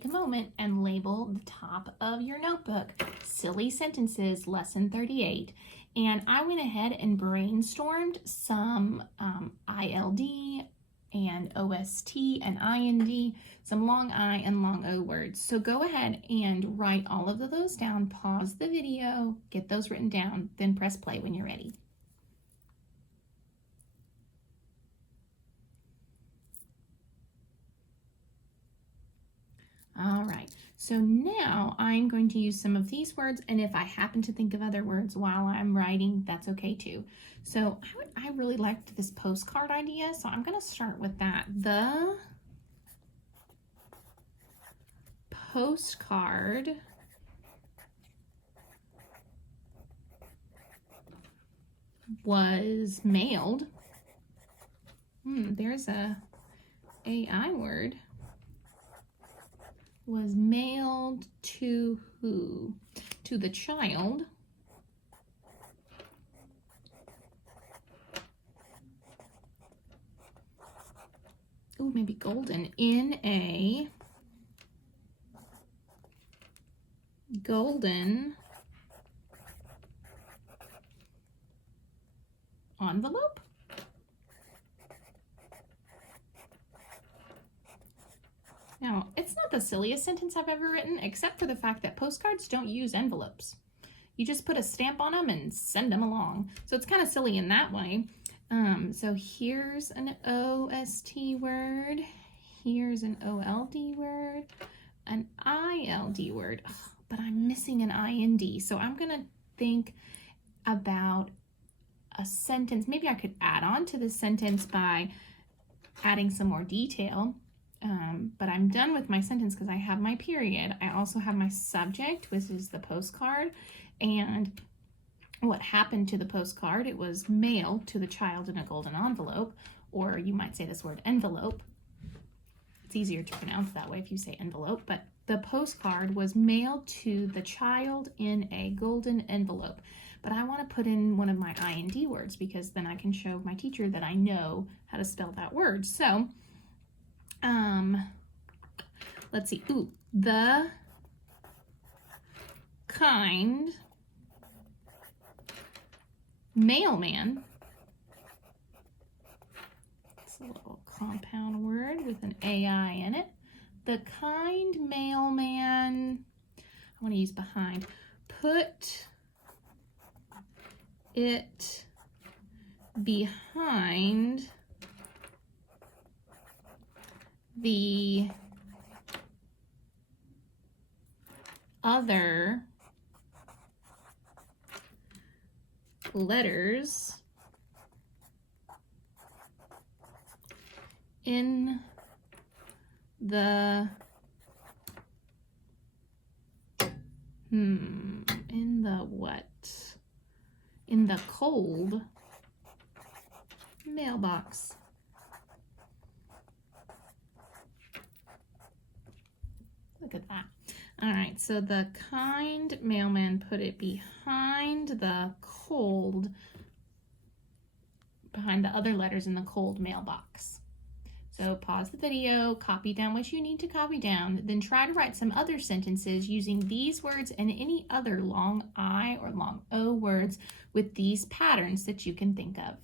take a moment and label the top of your notebook, Silly Sentences, Lesson 38. And I went ahead and brainstormed some ILD and OST and IND, some long I and long O words. So go ahead and write all of those down, pause the video, get those written down, then press play when you're ready. All right, so now I'm going to use some of these words, and if I happen to think of other words while I'm writing, that's okay too. So I really liked this postcard idea, so I'm going to start with that. The postcard was mailed. There's a AI word. Was mailed to who? To the child. Oh, maybe golden. In a golden envelope. Now, it's not the silliest sentence I've ever written, except for the fact that postcards don't use envelopes. You just put a stamp on them and send them along. So it's kind of silly in that way. So here's an OST word. Here's an OLD word. An ILD word. Ugh, but I'm missing an IND. So I'm going to think about a sentence. Maybe I could add on to this sentence by adding some more detail. But I'm done with my sentence because I have my period. I also have my subject, which is the postcard, and what happened to the postcard. It was mailed to the child in a golden envelope, or you might say this word envelope. It's easier to pronounce that way if you say envelope, but the postcard was mailed to the child in a golden envelope. But I want to put in one of my IND words because then I can show my teacher that I know how to spell that word. So let's see. Ooh, the kind mailman. It's a little compound word with an AI in it. The kind mailman, I want to use behind, put it behind the other letters in the in the what? In the cold mailbox. Look at that. All right, so the kind mailman put it behind the cold, behind the other letters in the cold mailbox. So pause the video, copy down what you need to copy down, then try to write some other sentences using these words and any other long I or long O words with these patterns that you can think of.